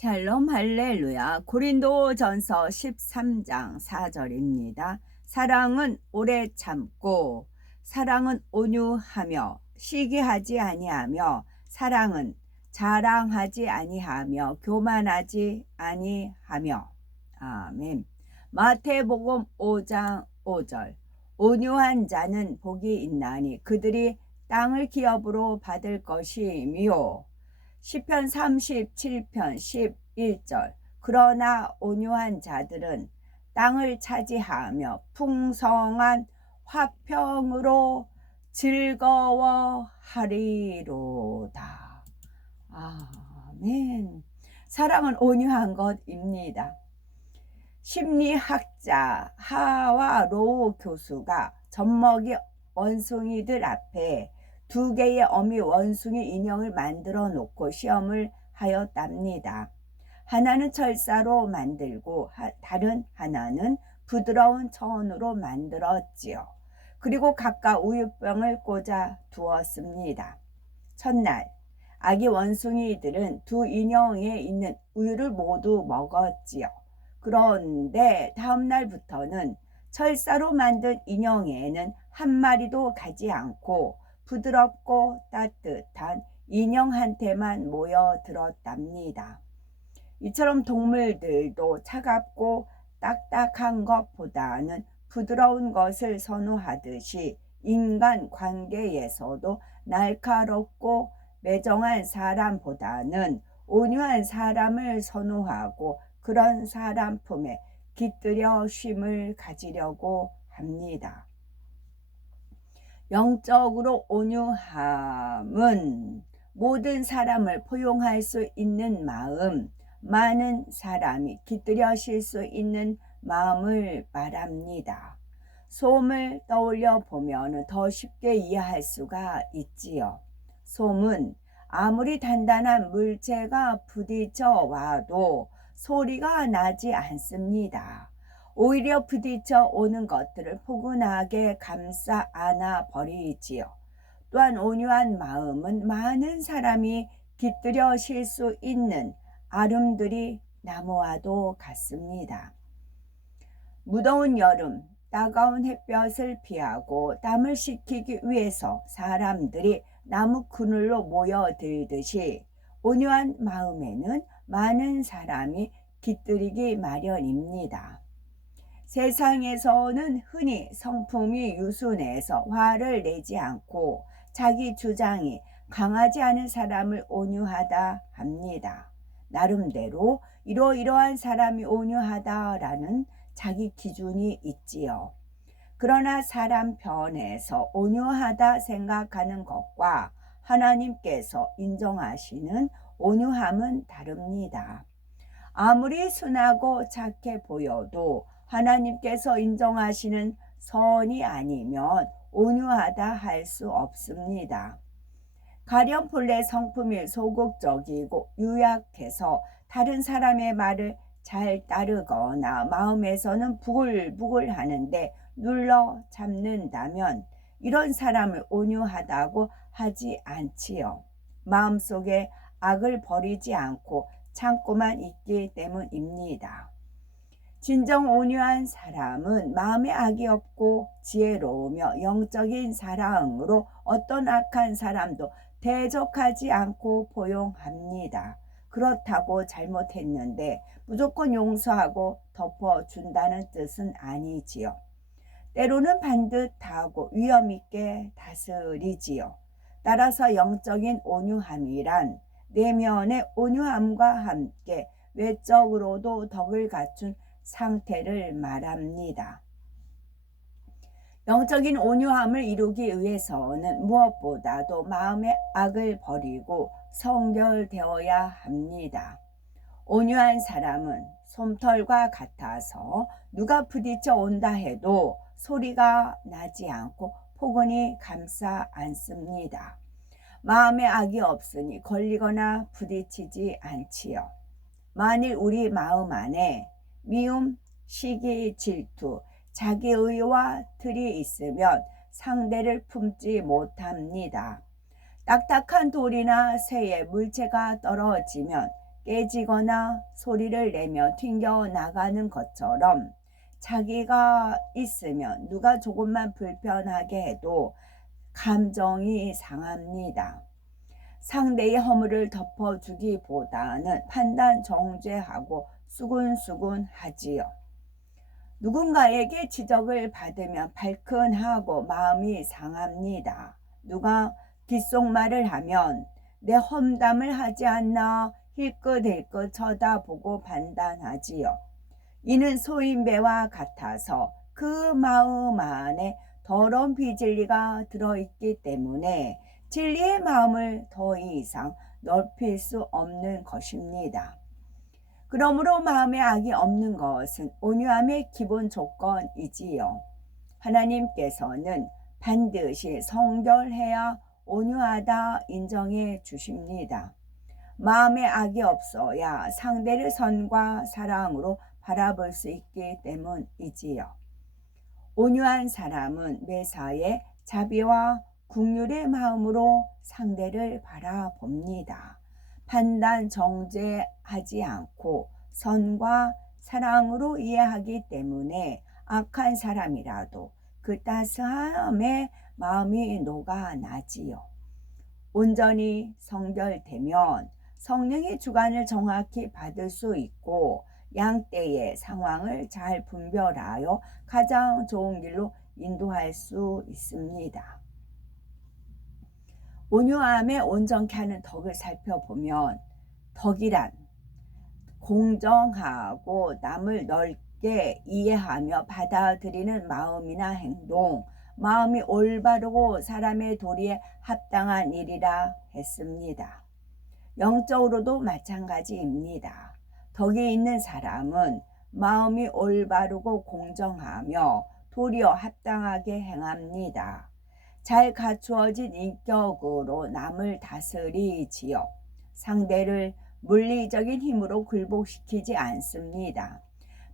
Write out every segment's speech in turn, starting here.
샬롬 할렐루야. 고린도전서 13장 4절입니다. 사랑은 오래 참고 사랑은 온유하며 시기하지 아니하며 사랑은 자랑하지 아니하며 교만하지 아니하며. 아멘. 마태복음 5장 5절. 온유한 자는 복이 있나니 그들이 땅을 기업으로 받을 것이며. 시편 37편 11절. 그러나 온유한 자들은 땅을 차지하며 풍성한 화평으로 즐거워하리로다. 아멘. 사랑은 온유한 것입니다. 심리학자 하와 로우 교수가 젖먹이 원숭이들 앞에 두 개의 어미 원숭이 인형을 만들어 놓고 시험을 하였답니다. 하나는 철사로 만들고 다른 하나는 부드러운 천으로 만들었지요. 그리고 각각 우유병을 꽂아 두었습니다. 첫날 아기 원숭이들은 두 인형에 있는 우유를 모두 먹었지요. 그런데 다음 날부터는 철사로 만든 인형에는 한 마리도 가지 않고 부드럽고 따뜻한 인형한테만 모여들었답니다. 이처럼 동물들도 차갑고 딱딱한 것보다는 부드러운 것을 선호하듯이 인간 관계에서도 날카롭고 매정한 사람보다는 온유한 사람을 선호하고 그런 사람 품에 깃들여 쉼을 가지려고 합니다. 영적으로 온유함은 모든 사람을 포용할 수 있는 마음, 많은 사람이 깃들여 쉴 수 있는 마음을 말합니다. 솜을 떠올려 보면 더 쉽게 이해할 수가 있지요. 솜은 아무리 단단한 물체가 부딪혀 와도 소리가 나지 않습니다. 오히려 부딪혀 오는 것들을 포근하게 감싸 안아 버리지요. 또한 온유한 마음은 많은 사람이 깃들여 쉴 수 있는 아름드리 나무와도 같습니다. 무더운 여름, 따가운 햇볕을 피하고 땀을 식히기 위해서 사람들이 나무 그늘로 모여들듯이 온유한 마음에는 많은 사람이 깃들이기 마련입니다. 세상에서는 흔히 성품이 유순해서 화를 내지 않고 자기 주장이 강하지 않은 사람을 온유하다 합니다. 나름대로 이러이러한 사람이 온유하다라는 자기 기준이 있지요. 그러나 사람 편에서 온유하다 생각하는 것과 하나님께서 인정하시는 온유함은 다릅니다. 아무리 순하고 착해 보여도 하나님께서 인정하시는 선이 아니면 온유하다 할 수 없습니다. 가령 본래 성품이 소극적이고 유약해서 다른 사람의 말을 잘 따르거나 마음에서는 부글부글 하는데 눌러 참는다면 이런 사람을 온유하다고 하지 않지요. 마음속에 악을 버리지 않고 참고만 있기 때문입니다. 진정 온유한 사람은 마음에 악이 없고 지혜로우며 영적인 사랑으로 어떤 악한 사람도 대적하지 않고 포용합니다. 그렇다고 잘못했는데 무조건 용서하고 덮어준다는 뜻은 아니지요. 때로는 반듯하고 위험 있게 다스리지요. 따라서 영적인 온유함이란 내면의 온유함과 함께 외적으로도 덕을 갖춘 상태를 말합니다. 영적인 온유함을 이루기 위해서는 무엇보다도 마음의 악을 버리고 성결되어야 합니다. 온유한 사람은 솜털과 같아서 누가 부딪혀 온다 해도 소리가 나지 않고 포근히 감싸 안습니다. 마음에 악이 없으니 걸리거나 부딪히지 않지요. 만일 우리 마음 안에 미움, 시기, 질투, 자기의와 틀이 있으면 상대를 품지 못합니다. 딱딱한 돌이나 쇠에 물체가 떨어지면 깨지거나 소리를 내며 튕겨 나가는 것처럼 자기가 있으면 누가 조금만 불편하게 해도 감정이 상합니다. 상대의 허물을 덮어주기보다는 판단 정죄하고 수군수군 하지요. 누군가에게 지적을 받으면 발끈하고 마음이 상합니다. 누가 귓속말을 하면 내 험담을 하지 않나 힐끗힐끗 쳐다보고 판단하지요. 이는 소인배와 같아서 그 마음 안에 더러운 비진리가 들어있기 때문에 진리의 마음을 더 이상 넓힐 수 없는 것입니다. 그러므로 마음에 악이 없는 것은 온유함의 기본 조건이지요. 하나님께서는 반드시 성결해야 온유하다 인정해 주십니다. 마음에 악이 없어야 상대를 선과 사랑으로 바라볼 수 있기 때문이지요. 온유한 사람은 매사에 자비와 긍휼의 마음으로 상대를 바라봅니다. 판단 정죄하지 않고 선과 사랑으로 이해하기 때문에 악한 사람이라도 그 따스함에 마음이 녹아나지요. 온전히 성결되면 성령의 주관을 정확히 받을 수 있고 양때의 상황을 잘 분별하여 가장 좋은 길로 인도할 수 있습니다. 온유함에 온전케 하는 덕을 살펴보면 덕이란 공정하고 남을 넓게 이해하며 받아들이는 마음이나 행동, 마음이 올바르고 사람의 도리에 합당한 일이라 했습니다. 영적으로도 마찬가지입니다. 덕이 있는 사람은 마음이 올바르고 공정하며 도리어 합당하게 행합니다. 잘 갖추어진 인격으로 남을 다스리지요. 상대를 물리적인 힘으로 굴복시키지 않습니다.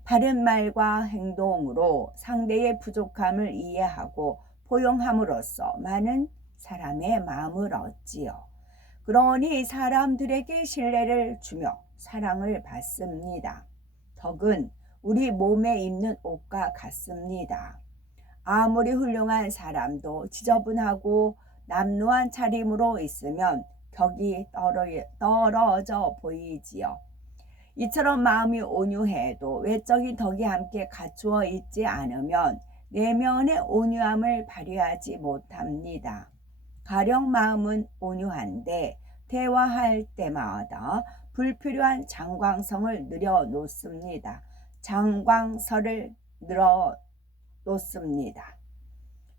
바른 말과 행동으로 상대의 부족함을 이해하고 포용함으로써 많은 사람의 마음을 얻지요. 그러니 사람들에게 신뢰를 주며 사랑을 받습니다. 덕은 우리 몸에 입는 옷과 같습니다. 아무리 훌륭한 사람도 지저분하고 남루한 차림으로 있으면 격이 떨어져 보이지요. 이처럼 마음이 온유해도 외적인 덕이 함께 갖추어 있지 않으면 내면의 온유함을 발휘하지 못합니다. 가령 마음은 온유한데 대화할 때마다 불필요한 장광성을 늘어놓습니다. 장광설을 늘어놓습니다.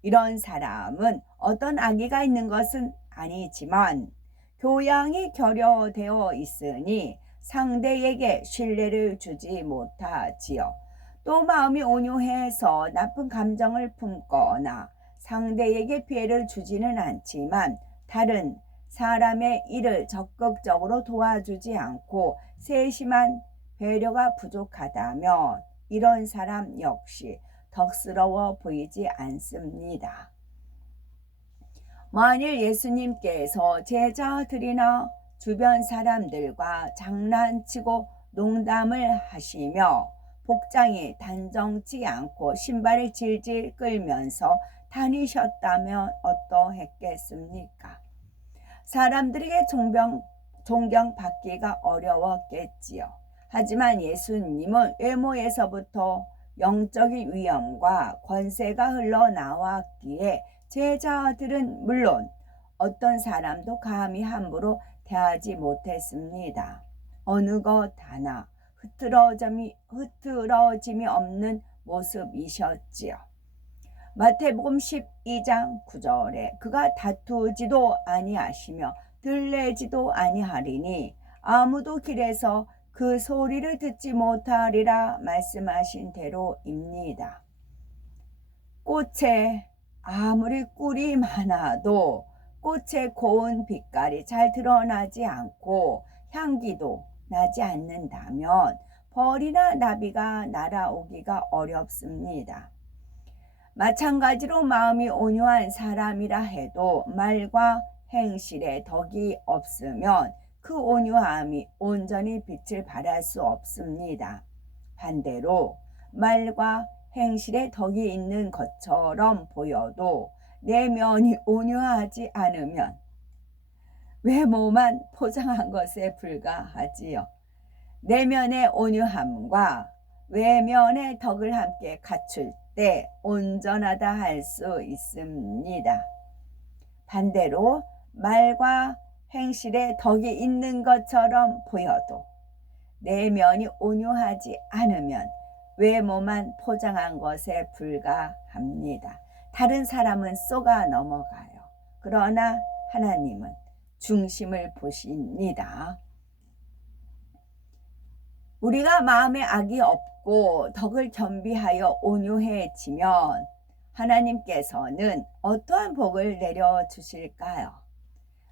이런 사람은 어떤 악의가 있는 것은 아니지만 교양이 결여되어 있으니 상대에게 신뢰를 주지 못하지요. 또 마음이 온유해서 나쁜 감정을 품거나 상대에게 피해를 주지는 않지만 다른 사람의 일을 적극적으로 도와주지 않고 세심한 배려가 부족하다면 이런 사람 역시 덕스러워 보이지 않습니다. 만일 예수님께서 제자들이나 주변 사람들과 장난치고 농담을 하시며 복장이 단정치 않고 신발을 질질 끌면서 다니셨다면 어떠했겠습니까? 사람들에게 존경받기가 어려웠겠지요. 하지만 예수님은 외모에서부터 영적인 위엄과 권세가 흘러나왔기에 제자들은 물론 어떤 사람도 감히 함부로 대하지 못했습니다. 어느 것 하나 흐트러짐이 없는 모습이셨지요. 마태복음 12장 9절에 그가 다투지도 아니하시며 들레지도 아니하리니 아무도 길에서 그 소리를 듣지 못하리라 말씀하신 대로입니다. 꽃에 아무리 꿀이 많아도 꽃의 고운 빛깔이 잘 드러나지 않고 향기도 나지 않는다면 벌이나 나비가 날아오기가 어렵습니다. 마찬가지로 마음이 온유한 사람이라 해도 말과 행실에 덕이 없으면 그 온유함이 온전히 빛을 발할 수 없습니다. 반대로 말과 행실에 덕이 있는 것처럼 보여도 내면이 온유하지 않으면 외모만 포장한 것에 불과하지요. 내면의 온유함과 외면의 덕을 함께 갖출 때 온전하다 할 수 있습니다. 반대로 말과 행실에 덕이 있는 것처럼 보여도 내면이 온유하지 않으면 외모만 포장한 것에 불과합니다. 다른 사람은 쏘가 넘어가요. 그러나 하나님은 중심을 보십니다. 우리가 마음에 악이 없고 덕을 겸비하여 온유해지면 하나님께서는 어떠한 복을 내려주실까요?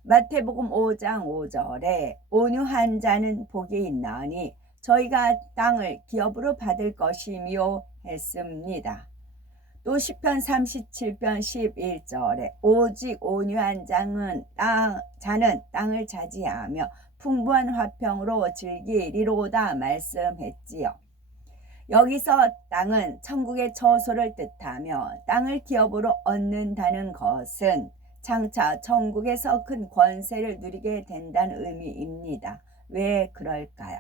마태복음 5장 5절에 온유한 자는 복이 있나니 저희가 땅을 기업으로 받을 것이며 했습니다. 또 시편 37편 11절에 오직 온유한 자는 땅을 차지하며 풍부한 화평으로 즐기리로다 말씀했지요. 여기서 땅은 천국의 처소를 뜻하며 땅을 기업으로 얻는다는 것은 장차 천국에서 큰 권세를 누리게 된다는 의미입니다. 왜 그럴까요?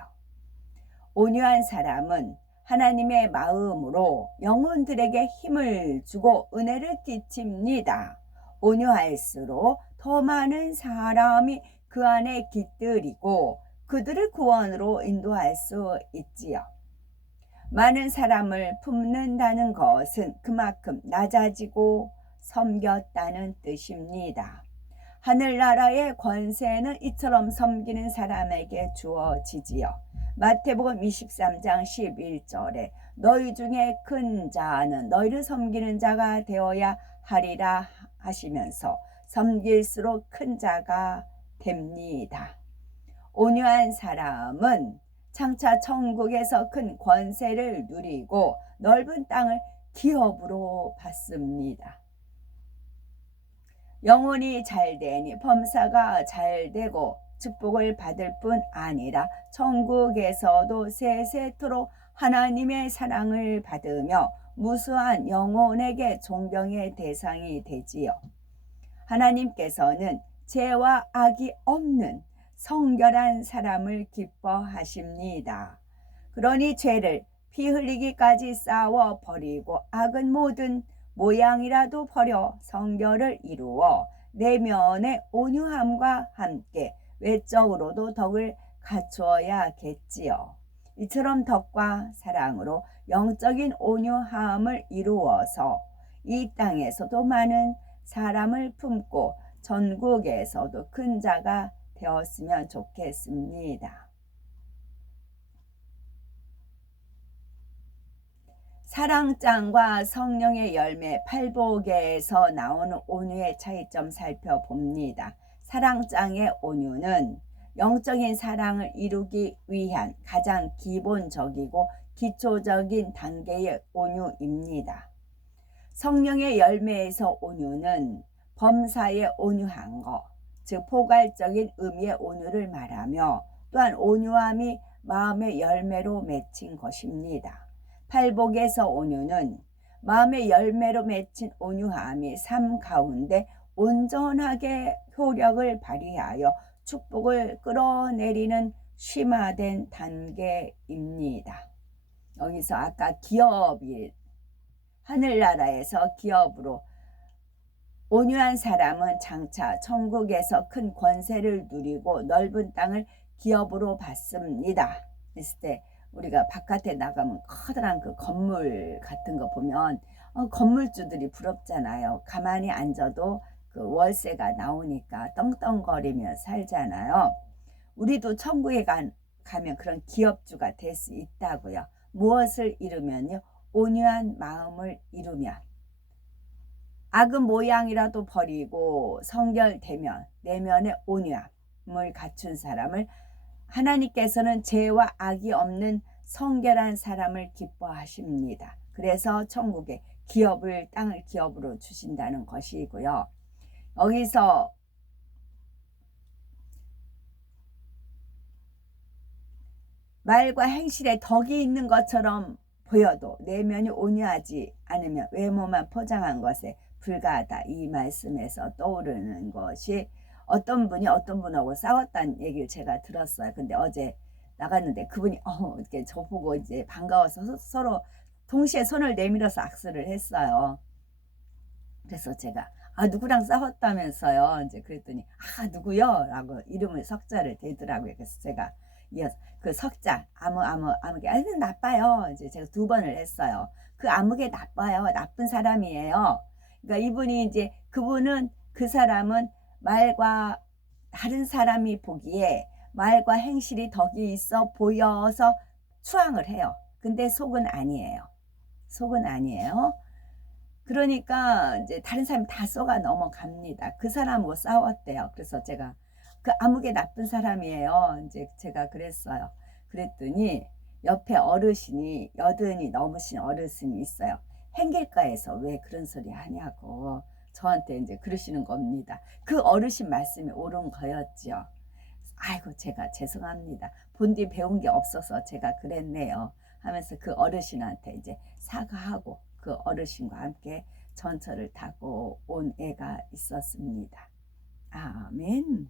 온유한 사람은 하나님의 마음으로 영혼들에게 힘을 주고 은혜를 끼칩니다. 온유할수록 더 많은 사람이 그 안에 깃들이고 그들을 구원으로 인도할 수 있지요. 많은 사람을 품는다는 것은 그만큼 낮아지고 섬겼다는 뜻입니다. 하늘나라의 권세는 이처럼 섬기는 사람에게 주어지지요. 마태복음 23장 11절에 너희 중에 큰 자는 너희를 섬기는 자가 되어야 하리라 하시면서 섬길수록 큰 자가 됩니다. 온유한 사람은 장차 천국에서 큰 권세를 누리고 넓은 땅을 기업으로 받습니다. 영혼이 잘되니 범사가 잘되고 축복을 받을 뿐 아니라 천국에서도 세세토록 하나님의 사랑을 받으며 무수한 영혼에게 존경의 대상이 되지요. 하나님께서는 죄와 악이 없는 성결한 사람을 기뻐하십니다. 그러니 죄를 피 흘리기까지 싸워 버리고 악은 모든 모양이라도 버려 성결을 이루어 내면의 온유함과 함께 외적으로도 덕을 갖추어야겠지요. 이처럼 덕과 사랑으로 영적인 온유함을 이루어서 이 땅에서도 많은 사람을 품고 전국에서도 큰 자가 되었으면 좋겠습니다. 사랑장과 성령의 열매 팔복에서 나오는 온유의 차이점 살펴봅니다. 사랑장의 온유는 영적인 사랑을 이루기 위한 가장 기본적이고 기초적인 단계의 온유입니다. 성령의 열매에서 온유는 범사에 온유한 것, 즉 포괄적인 의미의 온유를 말하며 또한 온유함이 마음의 열매로 맺힌 것입니다. 팔복에서 온유는 마음의 열매로 맺힌 온유함이 삶 가운데 온전하게 효력을 발휘하여 축복을 끌어내리는 심화된 단계입니다. 여기서 아까 기업이 하늘나라에서 기업으로 온유한 사람은 장차 천국에서 큰 권세를 누리고 넓은 땅을 기업으로 받습니다. 했을 때 우리가 바깥에 나가면 커다란 그 건물 같은 거 보면 건물주들이 부럽잖아요. 가만히 앉아도 그 월세가 나오니까 떵떵거리며 살잖아요. 우리도 천국에 가면 그런 기업주가 될 수 있다고요. 무엇을 이루면요? 온유한 마음을 이루면. 악은 모양이라도 버리고 성결되면 내면의 온유함을 갖춘 사람을 하나님께서는 죄와 악이 없는 성결한 사람을 기뻐하십니다. 그래서 천국에 땅을 기업으로 주신다는 것이고요. 여기서 말과 행실에 덕이 있는 것처럼 보여도 내면이 온유하지 않으면 외모만 포장한 것에 불과하다. 이 말씀에서 떠오르는 것이 어떤 분이 어떤 분하고 싸웠다는 얘기를 제가 들었어요. 근데 어제 나갔는데 그분이 이렇게 저보고 이제 반가워서 서로 동시에 손을 내밀어서 악수를 했어요. 그래서 제가 누구랑 싸웠다면서요. 이제 그랬더니 누구요? 라고 이름을 석자를 대더라고요. 그래서 제가 이어서 그 석자 아무개 나빠요. 이제 제가 2번을 했어요. 그 아무개 나빠요. 나쁜 사람이에요. 그러니까 이분이 이제 그분은 그 사람은 말과 다른 사람이 보기에 말과 행실이 덕이 있어 보여서 추앙을 해요. 근데 속은 아니에요. 속은 아니에요. 그러니까 이제 다른 사람이 다 쏘가 넘어갑니다. 그 사람하고 싸웠대요. 그래서 제가 그 아무개 나쁜 사람이에요. 이제 제가 그랬어요. 그랬더니 옆에 어르신이 여든이 넘으신 어르신이 있어요. 행길가에서 왜 그런 소리 하냐고 저한테 이제 그러시는 겁니다. 그 어르신 말씀이 옳은 거였죠. 아이고 제가 죄송합니다. 본디 배운 게 없어서 제가 그랬네요. 하면서 그 어르신한테 이제 사과하고 그 어르신과 함께 전철을 타고 온 애가 있었습니다. 아멘.